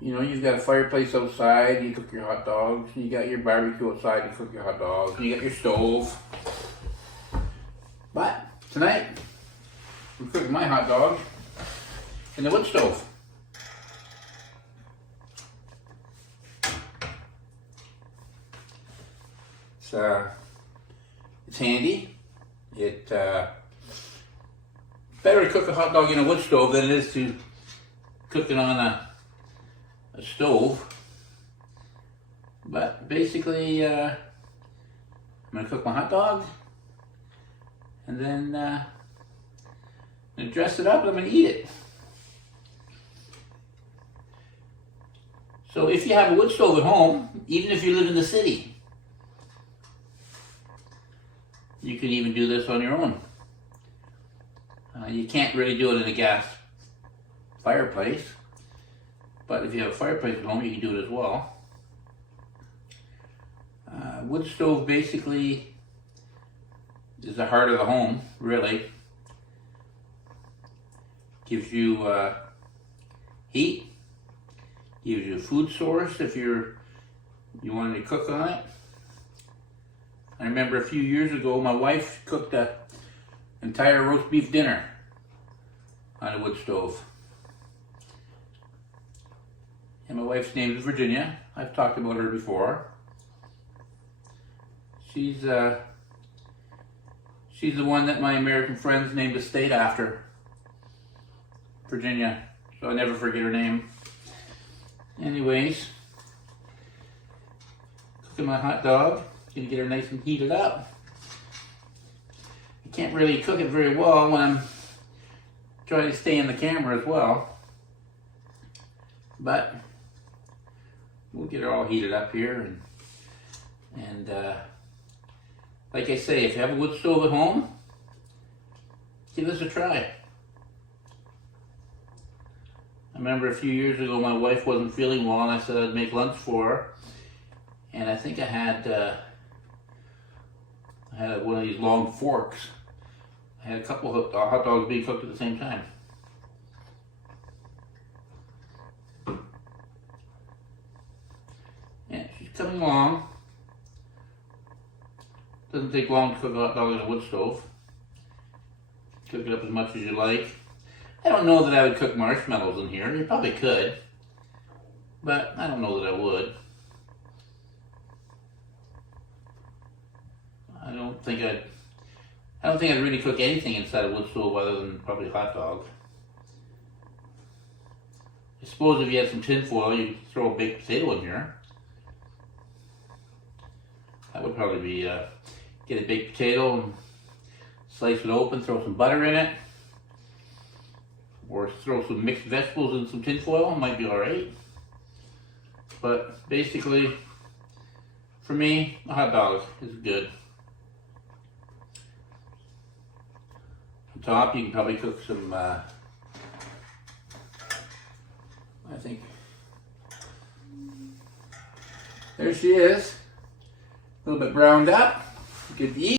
You know, you've got a fireplace outside, you cook your hot dogs. You got your barbecue outside, you cook your hot dogs. You got your stove. But tonight, I'm cooking my hot dog in the wood stove. It's handy. It's better to cook a hot dog in a wood stove than it is to cook it on a stove. But basically, I'm gonna cook my hot dog, and then I'm gonna dress it up and I'm gonna eat it. So if you have a wood stove at home, even if you live in the city, you can even do this on your own. You can't really do it in a gas fireplace, but if you have a fireplace at home, you can do it as well. Wood stove basically is the heart of the home, really. Gives you heat, gives you a food source if you wanted to cook on it. I remember a few years ago, my wife cooked an entire roast beef dinner on a wood stove. And my wife's name is Virginia. I've talked about her before. She's the one that my American friends named a state after. Virginia. So I never forget her name. Anyways, cooking my hot dog. Gonna get her nice and heated up. I can't really cook it very well when I'm trying to stay in the camera as well. But we'll get her all heated up here, and like I say, if you have a wood stove at home, give this a try. I remember a few years ago my wife wasn't feeling well and I said I'd make lunch for her, and I think I had one of these long forks. I had a couple of hot dogs being cooked at the same time. Yeah, she's coming along. Doesn't take long to cook a hot dog in a wood stove. Cook it up as much as you like. I don't know that I would cook marshmallows in here. You probably could, but I don't know that I would. I don't think I'd really cook anything inside a wood stove other than probably a hot dog. I suppose if you had some tin foil, you could throw a baked potato in here. That would probably be, get a baked potato and slice it open, throw some butter in it, or throw some mixed vegetables in some tin foil, might be alright. But basically, for me, a hot dog is good. On top, you can probably cook some, I think, there she is, a little bit browned up, good to eat.